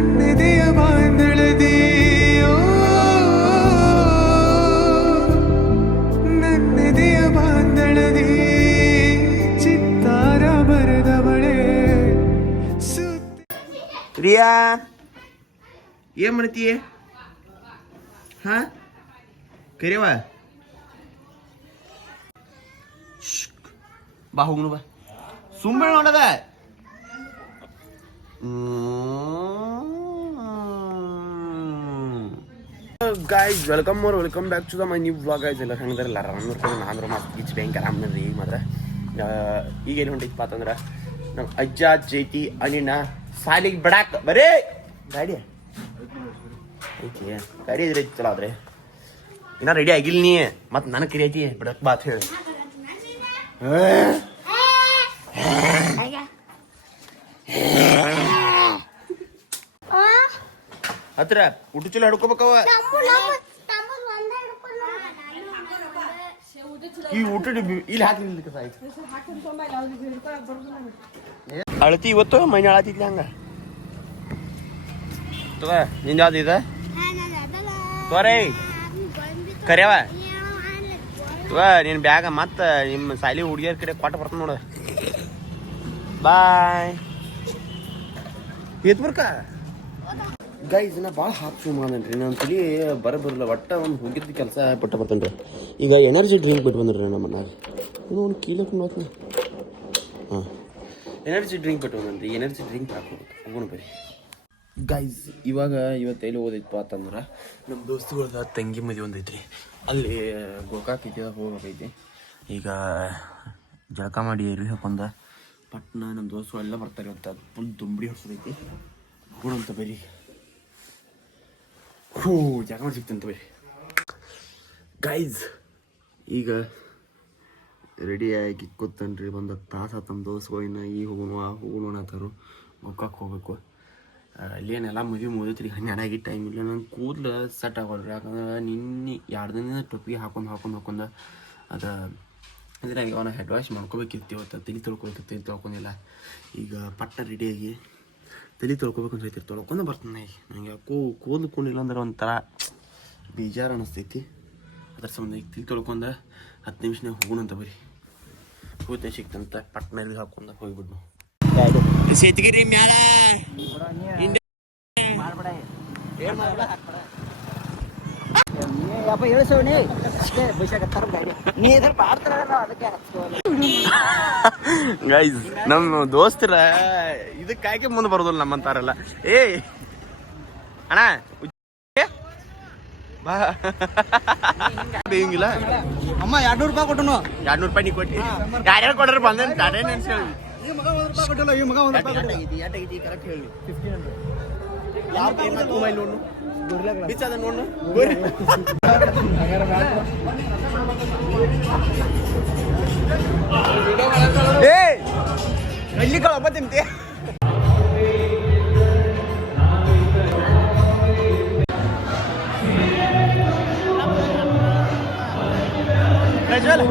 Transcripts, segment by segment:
ನನ್ನೆದೆಯ ಬಾಂಧಳದಿ ನನ್ನೆದೆಯ ಬಾಂಧಳದಿ ಚಿತ್ತಾರ ಬರೆದವಳೆ ರಿಯಾ ಏನ್ ಮಾಡ್ತೀಯ ಹಾ ಕರಿಯವ ಬಾ ಹೋಗುನು ಬಾ ಸುಮ್ಮನೆ ನೋಡದ guys welcome back to my new vlog guys ಎಲ್ಲ ಹೆಂಗದಾರಲ್ಲ ಆರಾಮ್ ನೋಡ್ಕೊಂಡು ನಾನು ಮಸ್ತ್ ಗೀಚ್ ಬ್ಯಾಂಕ್ ಆರಾಮ್ ನಡ್ರಿ ಮಾತ್ರ ಈಗ ಏನು ಹೊಂಟಿತ್ತಪ್ಪ ಅಂತಂದ್ರೆ ನಮ್ಮ ಅಜ್ಜ ಜೈತಿ ಅನಿನ ಸಾಲಿಗೆ ಬಿಡಾಕ್ ಬರೇ ಗಾಡಿ ಐತಿ ಗಾಡಿ ಇದ್ರೆ ಚಲೋ ಆದ್ರೆ ಇನ್ನ ರೆಡಿ ಆಗಿಲ್ಲ ನೀ ಮತ್ತೆ ನನಗೆ ಕರಿ ಐತಿ ಬಿಡಕ್ ಬಾತ್ ಹೇಳಿ ಹತ್ರ ಊಟ ಚಲೋ ಹಿಡ್ಕೋಬೇಕವ ಈ ಊಟ ಇಲ್ಲಿ ಹಾಕಿ ಅಳತಿ ಇವತ್ತು ಮೈನ ಅಳತಿದ್ಲಿ ಹಂಗ ತಗೋ ನಿಂದ ಯಾವ್ದು ಇದೆ ತೋರೇ ಕರ್ಯಾವ ತಗೋ ನಿನ್ನ ಬ್ಯಾಗ ಮತ್ತೆ ನಿಮ್ಮ ಸಾಲಿ ಹುಡುಗಿಯರ ಕಡೆ ಕೊಟ್ಟು ಬರ್ತಾನೆ ನೋಡು ಬಾಯ್ ಏತ್ ಬರ್ಕ ಗೈಸ್ ನಾ ಭಾಳ ಹಾಪ್ಸು ಮಾಡೇನ್ರಿ ನನ್ನ ತಲೆ ಬರಲ್ಲ ಒಟ್ಟ ಒಂದು ಹೋಗಿದ್ದು ಕೆಲಸ ಬಿಟ್ಟು ಬರ್ತೇನೆ ರೀ ಈಗ ಎನರ್ಜಿ ಡ್ರಿಂಕ್ ಬಿಟ್ಟು ಬಂದ್ರಿ ನಮ್ಮ ಮನ್ಯಾಗ ಇನ್ನೂ ಒಂದು ಕೀಲಕ್ಕೆ ನೋಡ್ತೀನಿ ಹಾಂ ಎನರ್ಜಿ ಡ್ರಿಂಕ್ ಬಿಟ್ಟು ಬಂದ್ರಿ ಎನರ್ಜಿ ಡ್ರಿಂಕ್ ಹಾಕೋದು ಹೋಗೋಣ ಬರೀ ಗೈಸ್ ಇವತ್ತು ಎಲ್ಲಿ ಓದೈತಪ್ಪ ಅಂತಂದ್ರೆ ನಮ್ಮ ದೋಸ್ತುಗಳ್ದ ತಂಗಿ ಮದುವೆ ಒಂದೈತ್ರಿ ಅಲ್ಲಿ ಗೋಕಾಕ್ ಐತಿ ಹೋಗ್ಬೇಕೈತಿ ಈಗ ಜಳಕ ಮಾಡಿ ಎಲ್ಲಿ ಹಾಕೊಂಡ ಪಟ್ನ ನಮ್ಮ ದೋಸ್ತುಗಳು ಎಲ್ಲ ಬರ್ತಾರೆ ಇವತ್ತು ಫುಲ್ ದುಂಬಡಿ ಹೊಡ್ಸೋದೈತಿ ಹೋಗೋಣಂತ ಬರೀ ಹೂ ಜಾಗ ಮಾಡಿ ಸಿಗ್ತಂತ ಬರೀ ಗೈಸ್ ಈಗ ರೆಡಿಯಾಗಿ ಕೂತನ್ರಿ ಒಂದು ತಾಸು ಆತ ನಮ್ಮ ದೋಸ್ತುಗಳಿನ ಈಗ ಹೋಗೋಣ ಅಂತಾರು ಗೋಕಾಕ್ ಹೋಗ್ಬೇಕು ಅಲ್ಲೇನೆಲ್ಲ ಮದುವೆ ಮುಗಿದ್ರಿ ಹನ್ನೆರಡಾಗಿ ಟೈಮ್ ಇಲ್ಲ ನಂಗೆ ಕೂದಲು ಸೆಟ್ ಆಗೋಲ್ರಿ ಯಾಕಂದ್ರೆ ನಿನ್ನೆ 2 ದಿನದಿಂದ ಟೊಪ್ಪಿಗೆ ಹಾಕೊಂಡು ಅದು ಅಂದರೆ ಅವನ ಹೆಡ್ ವಾಶ್ ಮಾಡ್ಕೋಬೇಕಿತ್ತು ಇವತ್ತು ತಲೆ ತೊಳ್ಕೊಂಡಿಲ್ಲ ಈಗ ಪಟ್ಟ ರೆಡಿಯಾಗಿ ತಲೆ ತೊಳ್ಕೊಬೇಕು ಅಂತ ತೊಳ್ಕೊಂಡು ಬರ್ತಾನೆ ನಂಗೆ ಯಾಕೋ ಕೂದಲು ಕೊಂಡಿಲ್ಲ ಅಂದ್ರೆ ಒಂಥರ ಬೇಜಾರು ಅನ್ನಿಸ್ತೈತಿ ಅದ್ರ ಸಂಬಂಧ ಈಗ ತಲೆ ತೊಳ್ಕೊಂಡು 10 ನಿಮಿಷನಾಗ ಹೋಗೋಣಂತ ಬರೀ ಹೋಗ್ತೇನೆ ಸಿಕ್ತಂತ ಪಟ್ಟನಲ್ಲಿ ಹಾಕೊಂಡು ಹೋಗ್ಬಿಡ್ನು ಸೇತಗಿರಿ ಮ್ಯಾಲ ಗೈಸ್ ನಮ್ಮ ದೋಸ್ತರ ಇದಕ್ಕಾಗಿ ಮುಂದೆ ಬರೋದಿಲ್ಲ ನಮ್ಮಂತಾರಲ್ಲ ಏ ಅಣ್ಣ ಬಾ ಹಿಂಗಿಲ್ಲ ಅಮ್ಮ 200 ರೂಪಾಯಿ ಕೊಟ್ಟನು 200 ರೂಪಾಯಿ ನೀ ಕೊಟ್ಟಿ ಯಾರ್ಯಾರು ಕೊಡ್ರಿ ಬಂದ ಗಾಡಿ ನೆನ್ಸಿ ಈ ಮಗ 1 ರೂಪಾಯಿ ಕೊಟ್ಟಲ್ಲ ಈ ಮಗ 1 ರೂಪಾಯಿ ಯಾಟಾಗೈತಿ ಕರೆಕ್ಟ್ ಹೇಳಿ 1500 ಯಾವ ಮೊಬೈಲ್ ನೋಡು ಬಿಚ್ಚದ ನೋಡು ಏ ಅಲ್ಲಿ ಕಳಪ ತಿಂತೆ ಪ್ರಜ್ವಲ್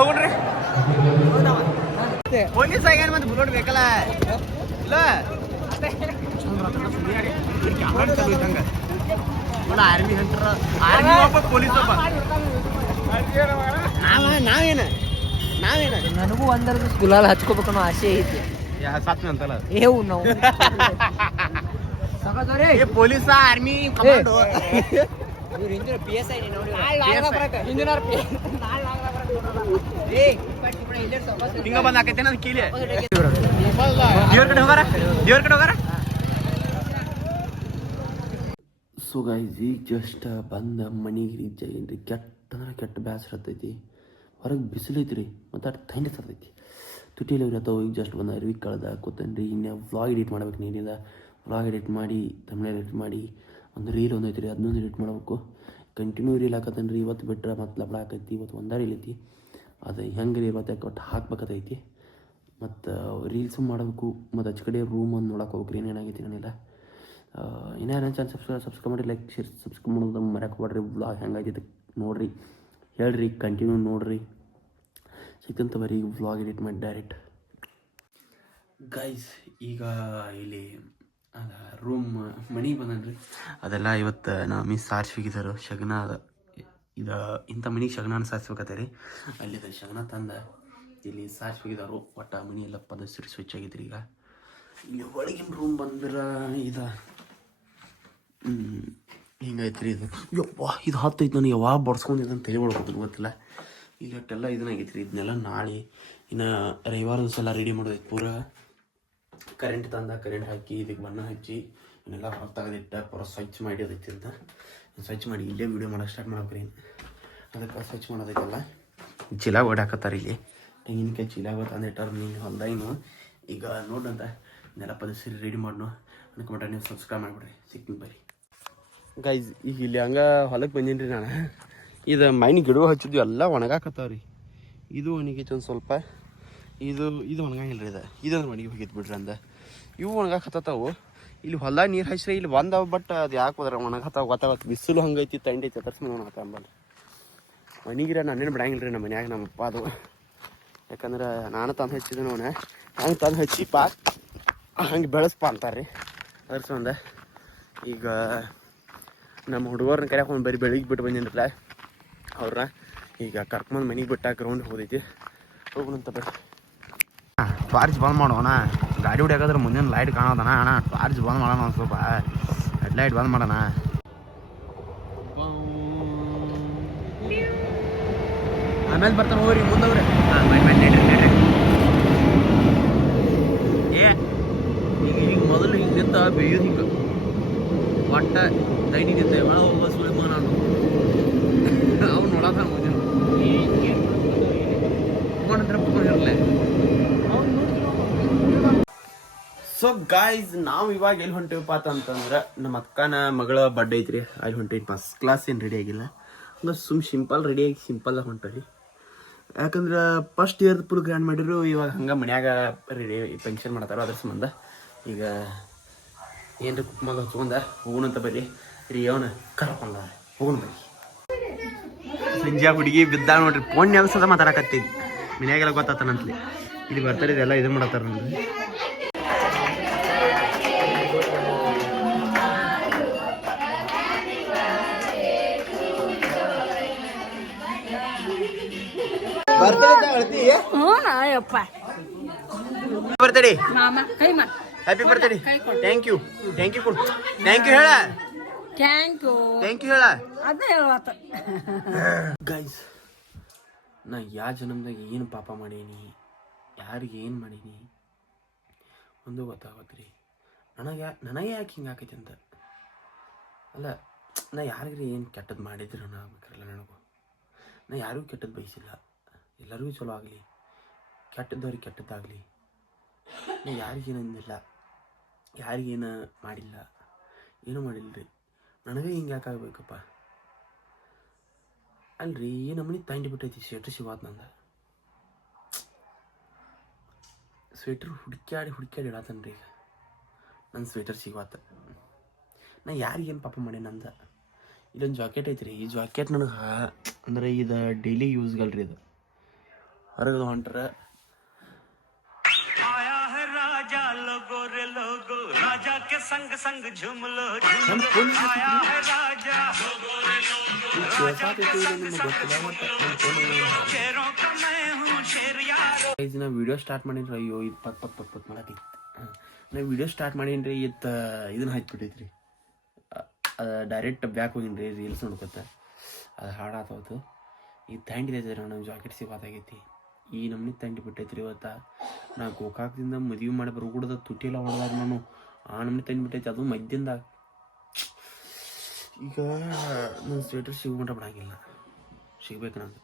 ಹೋಗ್ರಿ ಪೊಲೀಸ್ ಆಗ್ಯಾನ ಮತ್ತೆ ಬುಲೋಡ್ ಬೇಕಲ್ಲ ಇಲ್ಲ ಆರ್ಮಿ ಹಂಟ್ರ ಆರ್ಮಿ ಒಬ್ಬ ಪೊಲೀಸ್ ಒಬ್ಬ ನಾವೇನ ನನಗೂ ಒಂದರದ ಗುಲಾಲ್ ಹಚ್ಕೋಬೇಕನ್ನೋ ಆಸೆ ಐತಿ ಸಾತ್ನ ಅಂತಲ್ಲ ಏವು ನಾವು ಪೊಲೀಸ್ ಆರ್ಮಿ ಕಮಾಂಡೋ PSI ನೋಡಿ ಹಿಂಗ ಬಂದ್ ಹಾಕೈತೆ ನನ್ ಕೀಲಿ ದೇವ್ರ ಕಡೆ ಹೋಗಾರ ಸೊ ಗೈಸ್ ಈಗ ಜಸ್ಟ್ ಬಂದ ಮನೆಗೆ ರೀಚ್ ಆಗೇನ್ರಿ ಕೆಟ್ಟ ಬ್ಯಾಸರ ಹತ್ತೈತಿ ಹೊರಗೆ ಬಿಸಿಲೈತಿ ಮತ್ತು ಅಷ್ಟು ಥಂಡಿ ತರ್ತೈತಿ ತುಟಿಯಲ್ಲಿ ಇರತ್ತವ ಈಗ ಜಸ್ಟ್ ಬಂದ ಅರಿವಿ ಕಳ್ದ ಕೂತನ್ರಿ ಇನ್ನು ವ್ಲಾಗ್ ಎಡಿಟ್ ಮಾಡ್ಬೇಕು ನೀನಿಂದ ವ್ಲಾಗ್ ಎಡಿಟ್ ಮಾಡಿ ತಮಿಳು ಎಡಿಟ್ ಮಾಡಿ ಒಂದು ರೀಲ್ ಒಂದು ಐತ್ರಿ, ಅದನ್ನೊಂದು ಎಡಿಟ್ ಮಾಡ್ಬೇಕು. ಕಂಟಿನ್ಯೂ ರೀಲ್ ಹಾಕತ್ತೇನೆ ರೀ. ಇವತ್ತು ಬಿಟ್ಟರೆ ಮತ್ತೆ ಲಬ್ಡ ಹಾಕೈತಿ. ಇವತ್ತು ಒಂದೇ ರೀಲ್ ಐತಿ, ಅದು ಹೆಂಗೆ ರೀ ಇವತ್ತು ಒಟ್ಟು ಹಾಕ್ಬೇಕತ್ತೈತಿ. ಮತ್ತು ರೀಲ್ಸು ಮಾಡಬೇಕು. ಮತ್ತು ಆಚೆ ಕಡೆ ರೂಮ್ ಒಂದು ನೋಡಕ್ಕೆ ಹೋಗ್ರಿ ಏನೇನಾಗೈತಿ ಏನಿಲ್ಲ. ಇನ್ನೇನು ಚಾನಲ್ ಸಬ್ಸ್ಕ್ರೈಬ್ ಮಾಡಿ, ಲೈಕ್ ಶೇರ್ ಸಬ್ಸ್ಕ್ರೈಬ್ ಮಾಡೋದು ಮರ್ಯಾಕೆ ಹೋಗ್ರಿ. ವ್ಲಾಗ್ ಹೆಂಗಾಗೈತೆ ನೋಡಿರಿ, ಹೇಳ್ರಿ, ಕಂಟಿನ್ಯೂ ನೋಡಿರಿ. ಸಿಕ್ಕಂತ ಬರೀ ವ್ಲಾಗ್ ಎಡಿಟ್ ಮಾಡಿ ಡೈರೆಕ್ಟ್. ಗೈಸ್ ಈಗ ಇಲ್ಲಿ ಅದು ರೂಮ್ ಮನೆಗೆ ಬಂದನ್ರಿ. ಅದೆಲ್ಲ ಇವತ್ತು ನಾವು ಮಿಸ್ ಸಾರಿಸ್ಬೇಕಿದ್ದಾರೆ. ಶಗನ ಅದ ಇದು ಇಂಥ ಮನೆಗೆ ಶಗನಾನ ಸಾರಿಸ್ಬೇಕತ್ತೆ ರೀ. ಅಲ್ಲಿದ ಶಗನ ತಂದು ಇಲ್ಲಿ ಸಾರಿಸ್ಬೇಕಿದ್ದಾರು. ಒಟ್ಟು ಮನೆ ಎಲ್ಲ ಪದಸಿರಿ ಸ್ವಚ್ಛ ಆಗೈತ್ರಿ. ಈಗ ಇಲ್ಲಿ ಒಳಗಿನ ರೂಮ್ ಬಂದ್ರೆ ಇದು ಹಿಂಗೈತ್ರಿ. ಇದು ಯವ್ವ ಇದು ಹತ್ತೈತೆ. ನನಗೆ ಯಾವಾಗ ಬಡ್ಸ್ಕೊಂಡಿದ್ದು ಅಂತ ತಿಳಿಬಿಡ್ಬೋದು ಗೊತ್ತಿಲ್ಲ. ಈಗ ಒಟ್ಟೆಲ್ಲ ಇದನ್ನಾಗೈತ್ರಿ. ಇದನ್ನೆಲ್ಲ ನಾಳೆ ಇನ್ನು ರವಿವಾರ ದಿವಸ ಎಲ್ಲ ರೆಡಿ ಮಾಡೋದೈತೆ. ಪೂರ ಕರೆಂಟ್ ಕರೆಂಟ್ ಹಾಕಿ ಇದಕ್ಕೆ ಬಣ್ಣ ಹಚ್ಚಿ ಇವನ್ನೆಲ್ಲ ಹೊರತಾಗದಿಟ್ಟ ಪೂರ ಸ್ವಚ್ಛ ಮಾಡಿ ಅದೈತಿ ಅಂತ ಸ್ವಚ್ಛ ಮಾಡಿ ಇಲ್ಲೇ ವೀಡಿಯೋ ಮಾಡೋಕೆ ಸ್ಟಾರ್ಟ್ ಮಾಡ್ಬೇಕ್ರಿ. ಅದಕ್ಕೆ ಸ್ವಚ್ಛ ಮಾಡೋದೈತಲ್ಲ ಚೀಲ ಓಡಾಕತ್ತಾರೆ. ಇಲ್ಲಿ ತೆಂಗಿನಕಾಯಿ ಚೀಲ ತಂದಿಟ್ಟಾರ ನೀನು ಹೊಲ್ದಾಗಿನು. ಈಗ ನೋಡಂತ ಇದನ್ನೆಲ್ಲ ಪದಸಿರಿ ರೆಡಿ ಮಾಡೋಣ ಅನ್ಕೊಂಬಿಟ್ರೆ ನೀವು ಸಬ್ಸ್ಕ್ರೈಬ್ ಮಾಡಿಬಿಡ್ರಿ. ಸಿಕ್ತೀನಿ ಬರ್ರಿ ಗೈಸ್. ಈಗ ಇಲ್ಲಿ ಹಂಗೆ ಹೊಲಕ್ಕೆ ಬಂದೀನಿ ರೀ ನಾನು. ಇದು ಮೈನಿ ಗಿಡ ಹಚ್ಚಿದ್ವಿ ಎಲ್ಲ ಒಣಗಾಕತ್ತಾವ ರೀ. ಇದು ಒಣಗೈತಿ ಒಂದು ಸ್ವಲ್ಪ. ಇದು ಒಣಗಂಗಿಲ್ಲ ರೀ. ಇದಂದ್ರೆ ಮನೆಗೆ ಹೋಗಿತ್ತು ಬಿಡ್ರಿ ಅಂದ. ಇವು ಒಣಗಾಕತ್ತಾವು. ಇಲ್ಲಿ ಹೊಲ್ದಾಗ ನೀರು ಹಚ್ಚ್ರೆ ಇಲ್ಲಿ ಬಂದವು. ಬಟ್ ಅದು ಯಾಕೆ ಹೋದ್ರೆ ಒಣಗತ್ತಾವ ಗೊತ್ತಾಗತ್ತೆ. ಬಿಸಿಲು ಹಂಗೈತಿ, ತಂಡಿ ಐತಿ, ತರ್ಸ್ಕೊಂಡು ಒಣಗತ್ತ ಅಂಬಲ್ಲ. ಮನೆಗಿರ ನಾನೇನು ಬಿಡಂಗಿಲ್ಲ ರೀ ನಮ್ಮ ಮನ್ಯಾಗ ನಮ್ಮಪ್ಪ ಅದು. ಯಾಕಂದ್ರೆ ನಾನು ತಂದು ಹಚ್ಚಿದೆ ಅವನ ಹಂಗೆ ತಂದು ಹಚ್ಚಿಪ್ಪ ಹಂಗೆ ಬೆಳೆಸ್ಪ ಅಂತಾರೆ ರೀ. ಅದ್ರ ಸಂಬಂಧ ಈಗ ನಮ್ಮ ಹುಡುಗರನ್ನ ಕರೆಯಕ್ಕೆ ಒಂದು ಬರೀ ಬೆಳಿಗ್ಗೆ ಬಿಟ್ಟು ಬಂದಿರಲ್ಲ ಅವ್ರನ್ನ. ಈಗ ಕರ್ಕೊಂಬಂದು ಮನೆಗೆ ಬಿಟ್ಟು ಗ್ರೌಂಡ್ ಹೋದೈತಿ. ಹೋಗೋಣಂತ ಬರ್ರಿ. ಟಾರ್ಚ್ ಬಂದ್ ಮಾಡೋಣ. ಗಾಡಿ ಹೊಡಿಯಾಕಂದ್ರೆ ಮುಂದಿನ ಲೈಟ್ ಕಾಣೋದಣ. ಅಣ್ಣ ಟಾರ್ಚ್ ಬಂದ್ ಮಾಡೋಣ. ಒಂದು ಸ್ವಲ್ಪ ಹೆಡ್ ಲೈಟ್ ಬಂದ್ ಮಾಡೋಣ. ಆಮೇಲೆ ಬರ್ತಾನೆ ಹೋಗ್ರಿ ಮುಂದವ್ರೆ. ಈಗ ಮೊದಲು ಹಿಂಗೆ ನಿಂತ ಬೇಯೋದು ಹಿಂಗೆ ಒಟ್ಟ ಲೈಟ್ ನಿಂತ ಹೋಗೋ ಸುಳಿಮ ನಾನು ಅವ್ನು ನೋಡೋದ ಮುಂದಿನ ಇರಲೇ. ಸೊ ಗಾಯ್ಸ್ ನಾವು ಇವಾಗ ಎಲ್ಲಿ ಹೊಂಟೇವಪ್ಪ ಅಂತಂದ್ರೆ ನಮ್ಮ ಅಕ್ಕನ ಮಗಳ ಬರ್ಡೇ ಐತ್ರಿ. ಅಲ್ಲಿ ಹೊಂಟೇನಿ. ಫಸ್ಟ್ ಕ್ಲಾಸ್ ಏನು ರೆಡಿ ಆಗಿಲ್ಲ. ಹಂಗೆ ಸಿಂಪಲ್ ರೆಡಿಯಾಗಿ ಸಿಂಪಲ್ಲಾಗಿ ಹೊಂಟರಿ. ಯಾಕಂದ್ರೆ ಫಸ್ಟ್ ಇಯರ್ ಫುಲ್ ಗ್ರ್ಯಾಂಡ್ ಮಾಡಿದ್ರು. ಇವಾಗ ಹಂಗೆ ಮನ್ಯಾಗ ರೆಡಿ ಫಂಕ್ಷನ್ ಮಾಡ್ತಾರೋ ಅದ್ರ ಸಂಬಂಧ ಈಗ ಏನ್ರಿ ಕುಕ್ಮಾಗ ಹಚ್ಕೊಂಡ ಹೋಗೋಣಂತ ಬರ್ರಿ ರೀ. ಅವನು ಕರ್ಕೊಂಡ ಹೋಗೋಣ ಬರ್ರಿ. ಸಂಜೆ ಹುಡುಗಿ ಬಿದ್ದಾಳ ನೋಡ್ರಿ. ಫೋನ್ ಯಾವ್ಸದ ಮಾತಾಡಕತ್ತೀವಿ. ಮನ್ಯಾಗೆಲ್ಲ ಗೊತ್ತಾತನಂತಲಿ. ಇಲ್ಲಿ ಬರ್ತಾರೆ ಇದೆಲ್ಲ ಇದು ಮಾಡತ್ತಾರ ನೋಡ್ರಿ. Birthday happy birthday. Thank you ಹೇಳ. ಥ್ಯಾಂಕ್ ಯು ಹೇಳ. ಗೈಸ್ ನಾ ಯಾವ ಜನ್ಮದಾಗ ಏನು ಪಾಪ ಮಾಡೀನಿ, ಯಾರಿಗೆ ಏನು ಮಾಡೀನಿ ಒಂದು ಗೊತ್ತಾಗತ್ರಿ. ನನಗೆ ಯಾಕೆ ಹಿಂಗೆ ಆಕೈತಿ ಅಂತ ಅಲ್ಲ. ನಾ ಯಾರಿಗ್ರಿ ಏನು ಕೆಟ್ಟದ್ದು ಮಾಡಿದ್ರು ಆಗ್ಬೇಕ್ರಲ್ಲ. ನನಗೂ ನಾ ಯಾರಿಗೂ ಕೆಟ್ಟದ್ದು ಬಯಸಿಲ್ಲ. ಎಲ್ಲರಿಗೂ ಚಲೋ ಆಗಲಿ, ಕೆಟ್ಟದ್ದವ್ರಿಗೆ ಕೆಟ್ಟದ್ದಾಗಲಿ. ನಾ ಯಾರಿಗೇನು ಅಂದಿಲ್ಲ, ಯಾರಿಗೇನು ಮಾಡಿಲ್ಲ, ಏನೂ ಮಾಡಿಲ್ಲ ರೀ. ನನಗೆ ಹಿಂಗೆ ಯಾಕೆ ಆಗ್ಬೇಕಪ್ಪ ಅಲ್ರಿ. ನಮ್ಮನೆ ತಂಡಿ ಬಿಟ್ಟೈತಿ. ಸ್ವೆಟ್ರ್ ಸಿಗೋದು ನಂದು. ಸ್ವೆಟ್ರ್ ಹುಡುಕ್ಯಾಡಿ ಇಡತ್ತನ್ರಿ. ಈಗ ನನ್ನ ಸ್ವೆಟರ್ ಸಿಗೋತ. ನಾ ಯಾರಿಗೇನು ಪಾಪ ಮಾಡಿ ನಂದ. ಇಲ್ಲೊಂದು ಜಾಕೆಟ್ ಐತ್ರಿ. ಈ ಜಾಕೆಟ್ ನನಗೆ ಅಂದ್ರೆ ಇದು ಡೈಲಿ ಯೂಸ್ಗಲ್ರಿ. ಇದು ಹೊರಗೆ ಹೊಂಟ್ರೆ ನಾ ವಿಡಿಯೋ ಸ್ಟಾರ್ಟ್ ಮಾಡೀನಿ. ಅಯ್ಯೋ ಇದು ಪತ್ ಮಾಡತ್ತಿ. ನಾ ವಿಡಿಯೋ ಸ್ಟಾರ್ಟ್ ಮಾಡೀನಿ ರೀ. ಇದನ್ನ ಹಚ್ಬಿಟ್ಟೈತ್ರಿ. ಡೈರೆಕ್ಟ್ ಬ್ಯಾಕ್ ಹೋಗಿನಿ ರೀ. ರೀಲ್ಸ್ ನೋಡ್ಕೊತ ಅದು ಹಾಡಾತವತ್ತು. ಈಗ ತಂಡಿದೈತೆ ರೀ. ನಮ್ಮ ಜಾಕೆಟ್ ಸಿಗೋದಾಗೈತಿ. ಈ ನಮ್ಮನೆ ತಂಡಿ ಬಿಟ್ಟೈತ್ರಿ ಇವತ್ತು. ನಾ ಗೋಕಾಕದಿಂದ ಮದುವೆ ಮಾಡಿ ಬರೋಗೂಡದ ತುಟಿ ಎಲ್ಲ ಹೊಡೆದಾಗ ನಾನು ಆ ನಮ್ಮನೆ ತಂಡಿ ಬಿಟ್ಟೈತಿ. ಅದು ಮಧ್ಯದಾಗ. ಈಗ ನನ್ನ ಸ್ವೆಟರ್ ಸಿಗೋಮಟ ಬಿಡಂಗಿಲ್ಲ. ಸಿಗ್ಬೇಕು ನಂಗೆ.